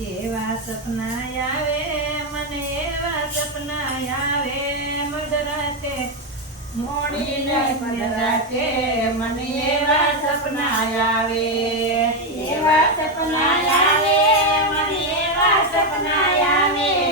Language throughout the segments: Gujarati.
એવા સપના આવે, મને એવા સપના આવે, મધરાતે મોડી મધરાતે, મને એવા સપના આવે. એવા સપના આવે, મને એવા સપના આવે.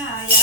Yeah. ya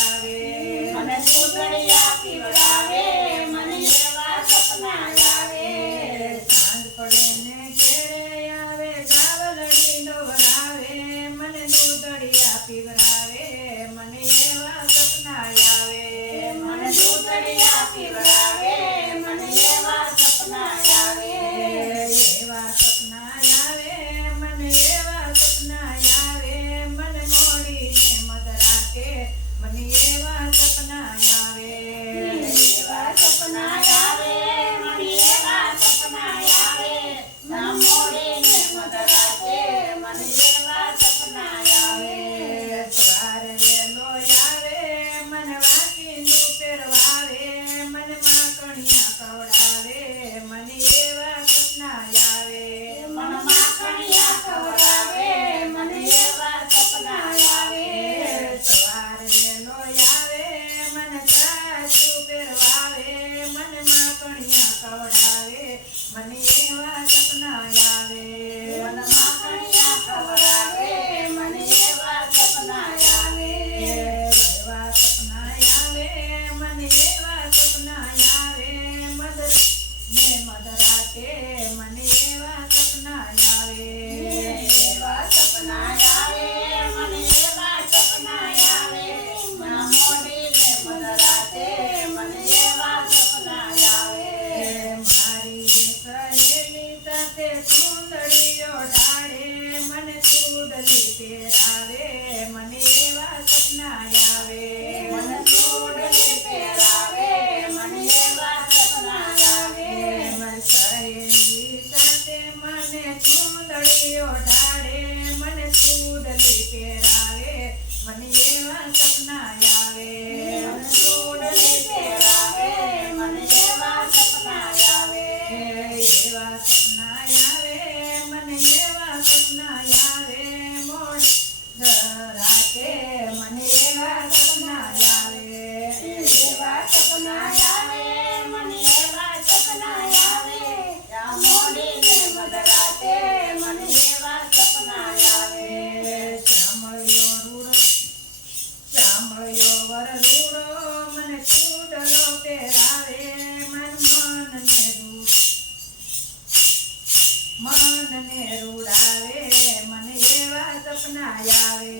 મનને રૂડાવે મને એવા સપના આવે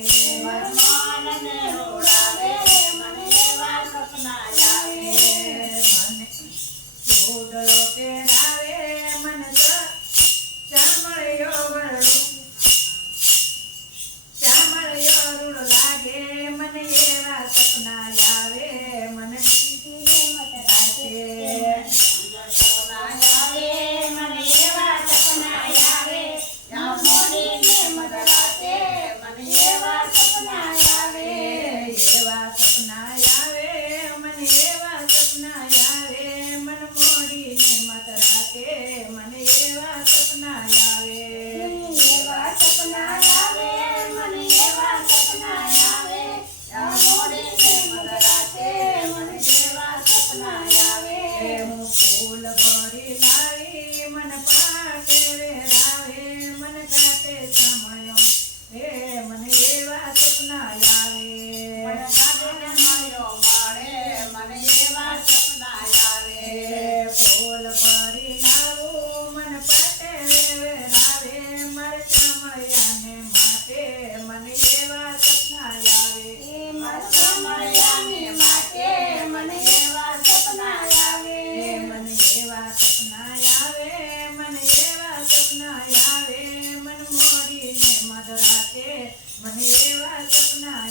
મન એવા સપના